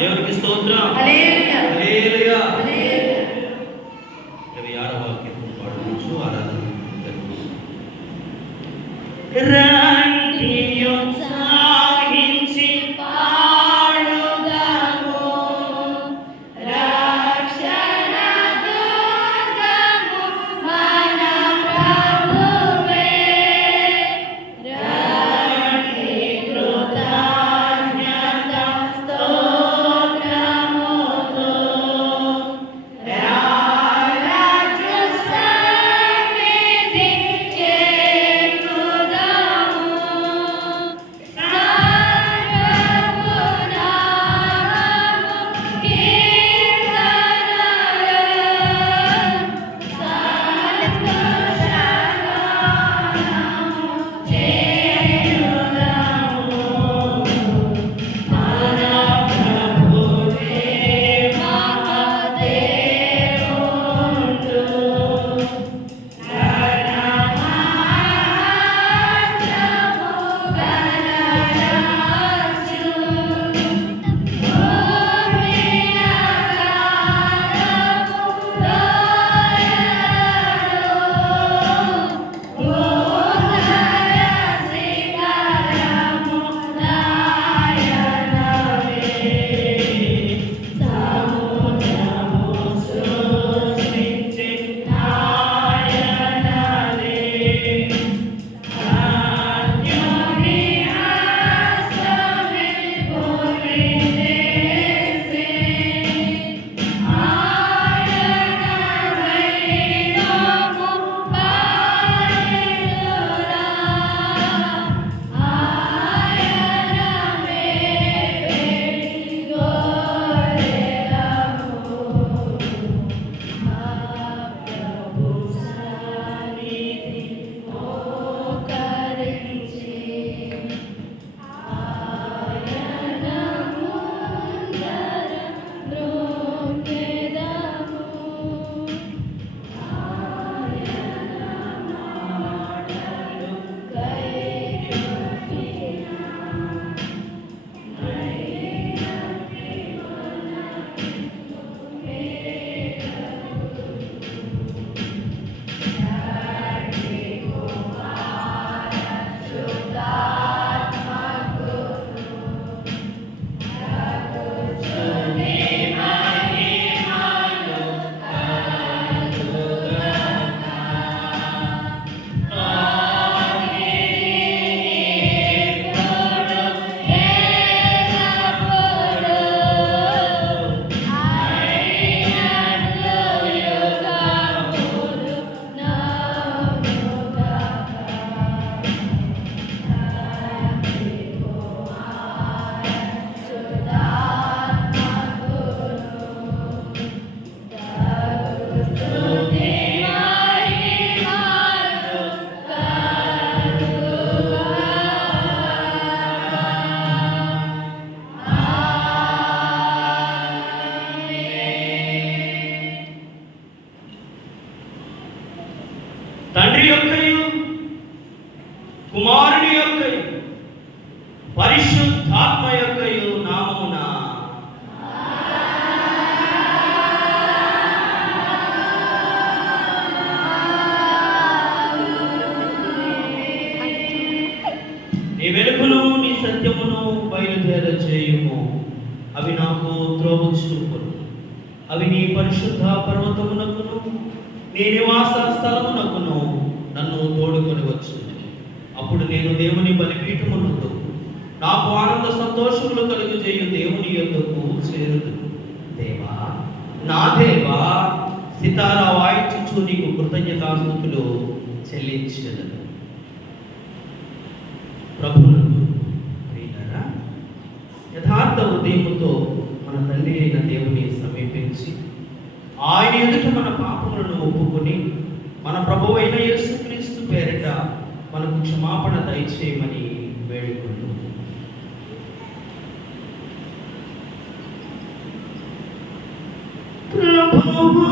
దేవునికి స్తోత్రం హల్లెలూయా హల్లెలూయా హల్లెలూయా ఇరవై ఆరవ కీర్తన పాడుకోవచ్చు ఆరాధన కావున? నీ వెలుగును నీ సత్యమును బయలుదేర చేయుము అవి నాకు త్రోవ చూపులు అవి నీ పరిశుద్ధ పర్వతమునకును నీ నివాస స్థలమునకును నన్ను తోడుకొని వచ్చింది అప్పుడు నేను దేవుని బలిపీఠమునందు నాకు ఆనంద సంతోషములు కలుగు చేయు దేవుని యొద్దకు చేరుదు. దేవా నా దేవా సితారా వాయించుచు నీకు కృతజ్ఞతాస్థుతులు చెల్లించదను ప్రభువునందు ప్రియులారా యథార్థ ఉదయముతో మన తండ్రి అయిన దేవుని సమీపించి ఆయన ఎదుట మన పాపములను ఒప్పుకొని మన ప్రభు అయిన యేసుక్రీస్తు పేరిట మనకు క్షమాపణ దయచేయమని వేడుకుంటూ ప్రభువు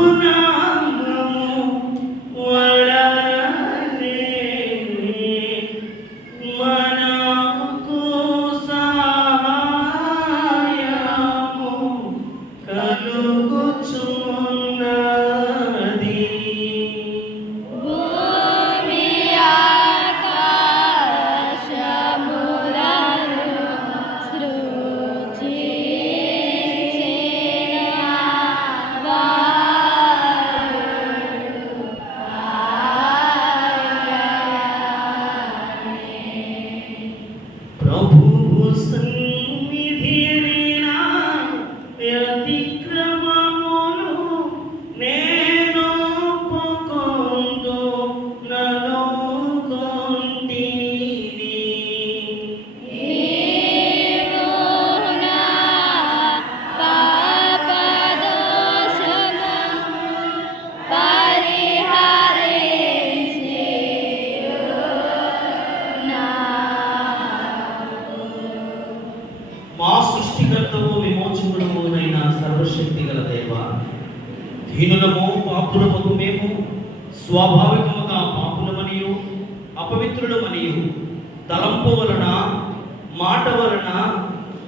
దీనులము పాపులము మేము స్వాభావికముగా పాపులమనియు అపవిత్రులమనియు. తలంపు వలన మాట వలన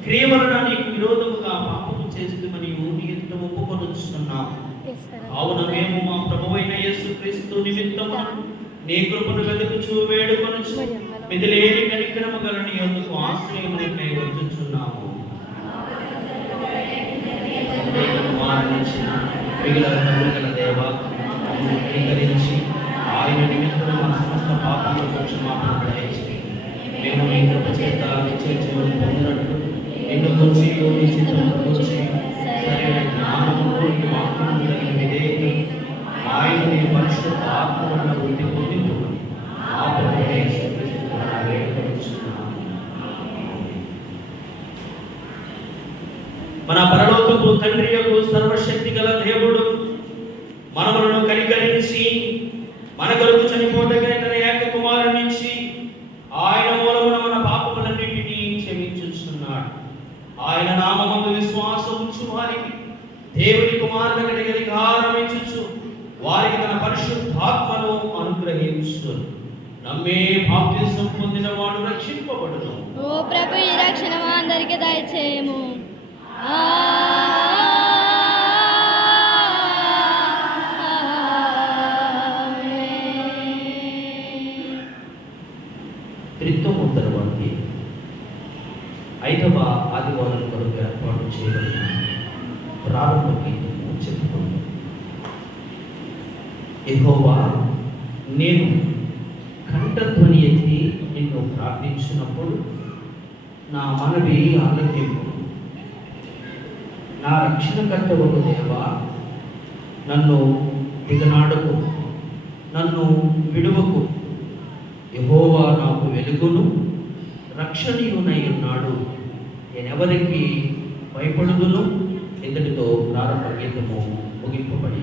క్రియ వలన నీకు విరోధముగా పాపము చేస్తుందని నీ ఎదుట ఒప్పుకొనుచున్నాం కావున మేము మా ప్రభువైన యేసు క్రీస్తు నిమిత్తము నీ కృపను వెతుకుచు వేడుకొనుచు మిదిలేని కనికరము గల నీ అందుకు వచ్చుచున్నాము. కుమారునిచ్చిన మిగిలిన కరుణగల దేవ అంగీకరించి ఆయన నిమిత్తం మన సమస్త పాపములకు క్షమాపణ దయచేయండి మేము నీ కృప చేత నిత్య జీవనం పొందినట్లు నిన్ను గురించి నీ చిత్రం గురించి సరైన జ్ఞానమును నీ కలిగిన విధేయత ఆయన నీ పరిశుద్ధ ఆత్మ వలన వృద్ధి పొందించుకుని ఆ ప్రభువైన యేసుక్రీస్తు ద్వారా వేడుకొనుచున్నాము. మన పరలోకపు తండ్రి యొక్క సర్వశక్తి గల దేవుడు మనములను కనికరించి మన కొరకు చనిపోటగిన తన ఏక కుమారుని నుంచి ఆయన మూలమున మన పాపములన్నింటినీ క్షమించుచున్నాడు. ఆయన నామమందు విశ్వాసం ఉంచు వారికి దేవుని కుమారుల కలిగి అధికారం ఇచ్చుచు వారికి తన పరిశుద్ధాత్మను అనుగ్రహించు. నమ్మే బాప్తిసం పొందిన వాడు రక్షింపబడును. ఓ ప్రభు ఈ రక్షణ మా దయచేయము. ఆమేన్. త్రిత్వము ఐదవ ఆదివారం కొరకు ఏర్పాటు చేయబడిన ప్రారంభ గీతము ఎహోవా నేను కంఠధ్వని ఎత్తి నిన్ను ప్రార్థించినప్పుడు నా మనవి ఆలకింపు నా రక్షణకర్త ఒక దేవా నన్ను దిగనాడకు నన్ను విడువకు యెహోవా నాకు వెలుగును రక్షణీయునై ఉన్నాడు నేనెవరికి భయపడుదును ఇంతటితో ప్రారంభ గీతము ముగింపబడి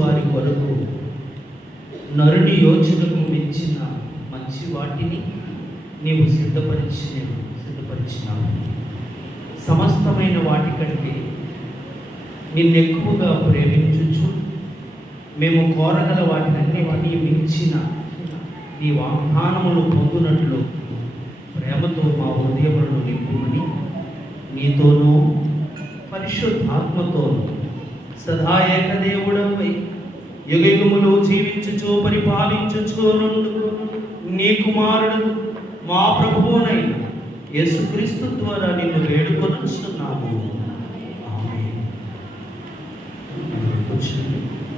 వారి కొరకు నరుడి యోచనకు మించిన మంచి వాటిని నీవు సిద్ధపరిచి సిద్ధపరిచినావు. సమస్తమైన వాటికంటే నిన్నెక్కువగా ప్రేమించుచు మేము కోరగల వాటిని మించిన నీ వాగ్దానములు పొందునట్లు ప్రేమతో మా హృదయములను నింపుమని నీతోనూ పరిశుద్ధాత్మతోనూ సదా ఏకదేవుడవై యుగయుగములు జీవించుచు పరిపాలించుచు నీ కుమారుడు మా ప్రభువునై యేసుక్రీస్తు ద్వారా నిన్ను వేడుకొనుచున్నాము ఆమేన్.